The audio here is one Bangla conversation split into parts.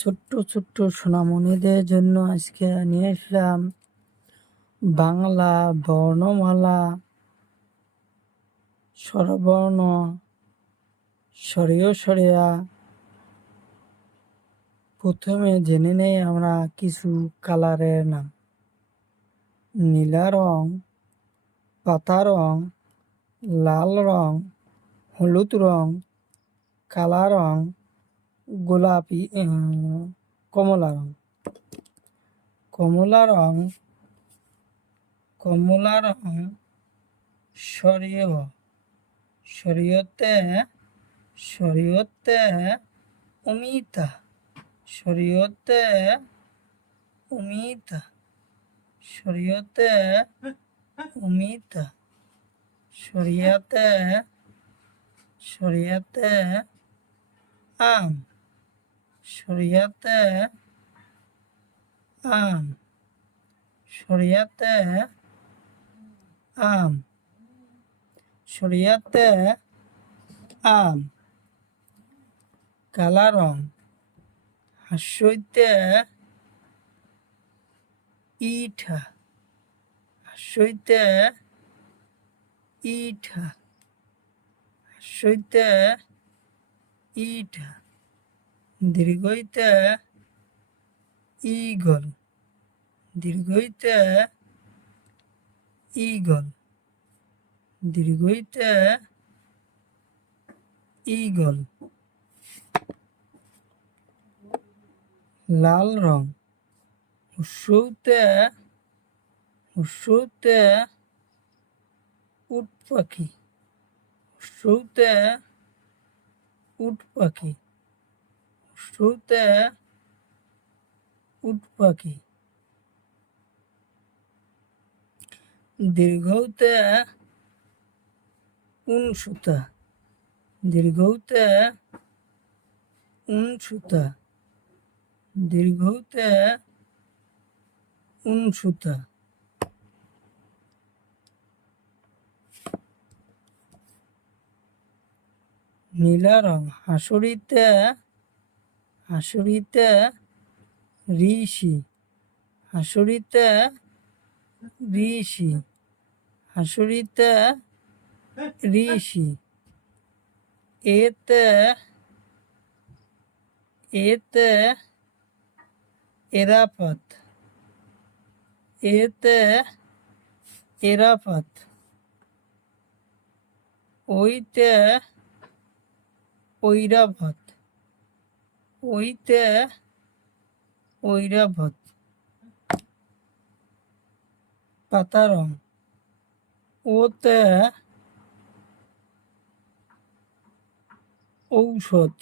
ছোট্ট ছোট্ট সোনামণিদের জন্য আজকে নিয়ে এসলাম বাংলা বর্ণমালা স্বরবর্ণ স্বরীয় স্বরিয়া। প্রথমে জেনে নেই আমরা কিছু কালারের নাম। নীলা রং, পাতা রং, লাল রং, হলুদ রং, কালা রং, গোলাপি কমলা রং। কমলা রং শরীয়তে অমিতা, শরীয়তে আম, শরীয়তে আম। কালা রং হাস্যইতে ইঠা, দীর্ঘইতে ঈগল, লাল রং হুস্যতে উট পাখি। দীর্ঘতে উনসুতা, নীলা রং হাসুরিতে ঋষি, এতে এরাফাত, ওইতে ঐরাবত। পাতা রং ওতে ঔষধ,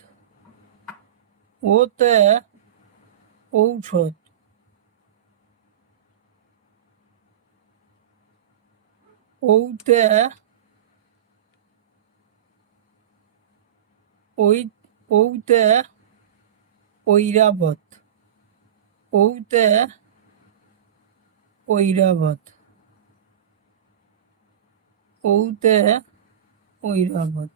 ওইতে ঐরাবত।